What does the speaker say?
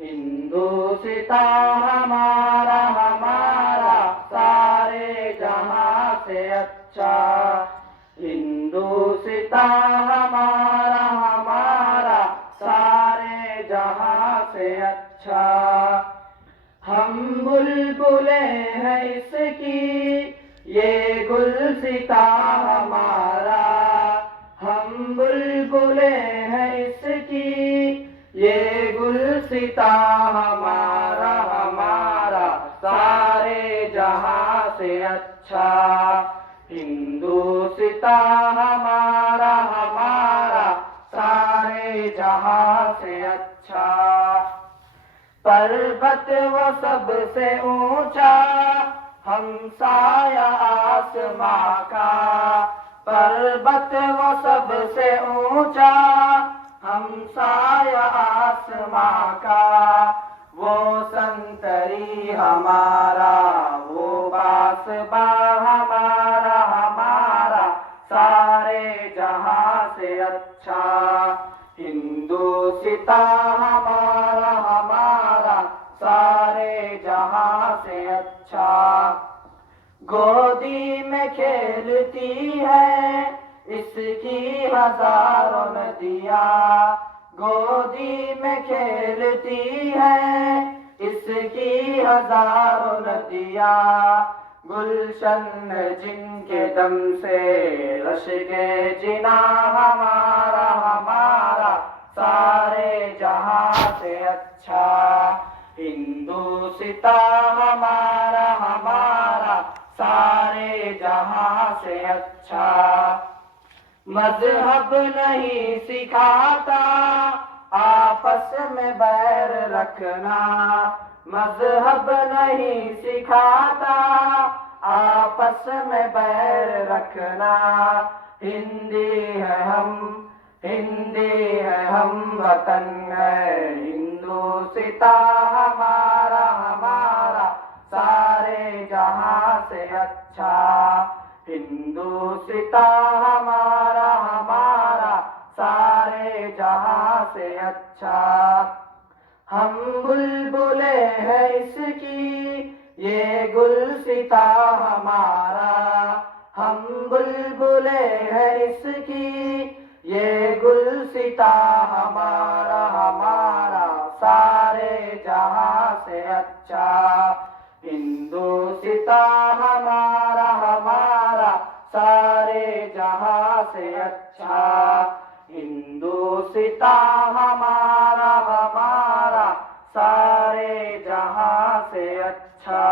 हिंदुस्तां हमारा हमारा सारे जहां से अच्छा। हिंदुस्तां हमारा हमारा सारे जहां से अच्छा। हम बुलबुले हैं इसकी ये गुलसिता हमारा। हम बुलबुले हैं इसकी ये गुलसिता हमारा हमारा सारे जहां से अच्छा। हिंदुस्तां हमारा हमारा सारे जहां से अच्छा। पर्वत वो सबसे ऊंचा हमसाया आसमां का। पर्वत वो सबसे ऊंचा हमसाया आसमां का। वो संतरी हमारा वो बासबा हमारा हमारा सारे जहां से अच्छा। हिंदुस्तां हमारा हमारा सारे जहां से अच्छा। गोदी में खेलती है इसकी हजारों नदियाँ। गोदी में खेलती है इसकी हजारों नदियाँ। गुलशन जिनके दम से रश्के जिना हमारा हमारा सारे जहां से अच्छा। हिंदुस्तां हमारा हमारा सारे जहां से अच्छा। मजहब नहीं सिखाता आपस में बैर रखना। मजहब नहीं सिखाता आपस में बैर रखना। हिंदी है हम वतन है हिंदुस्तां हमारा हमारा सारे जहां से अच्छा। हिंदुस्तां हमारा हमारा सारे जहां से अच्छा। हम बुलबुले हैं इसकी ये गुलसिता हमारा। हम बुलबुले हैं इसकी ये गुलसिता हमारा हमारा सारे जहां से अच्छा। हिंदुस्तां हमारा हमारा सारे जहां से अच्छा। हिंदुस्तां हमारा हमारा सारे जहां से अच्छा।